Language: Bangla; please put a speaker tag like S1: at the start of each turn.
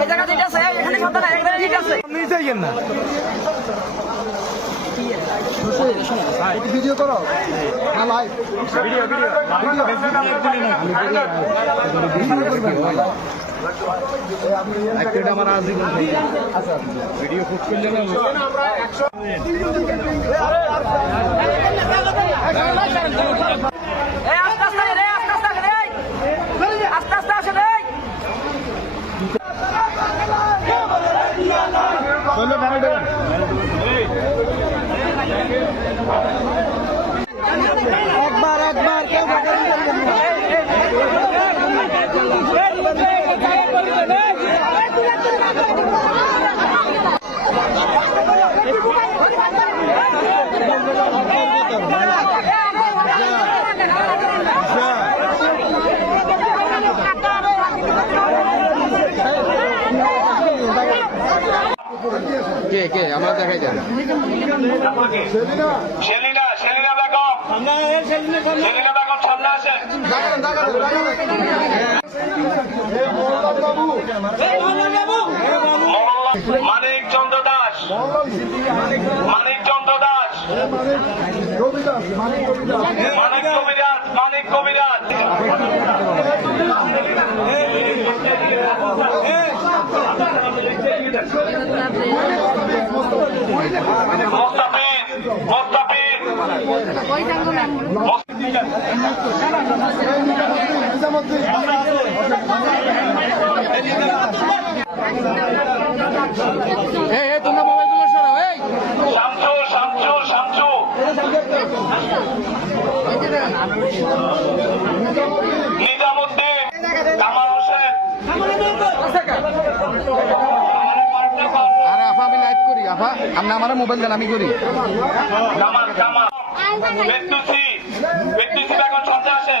S1: এই জায়গা ঠিক আছে এখানে কথা না এখানে ঠিক আছে
S2: ভিডিও লাইভ
S3: কে কে? আমরা দেখাই দেন।
S4: শেলিনা শেলিনা বেগম। শেলিনা বেগম সামনে আসেন। মানিক চন্দ্র দাস মানিক চন্দ্র দাস। মানিক কবিরাজ মানিক কবিরাজ। মোস্তাফিজ মোস্তাফিজ।
S3: এই এই তোমরা মোবাইলগুলো সরাও এই।
S4: শামসু শামসু শামসু। নিজামুদ্দিন কামাল হোসেন।
S3: আরে আফা আমি লাইভ করি আফা। আপনি আমার মোবাইল দেন আমি করি।
S4: বেগম সামনে আসেন।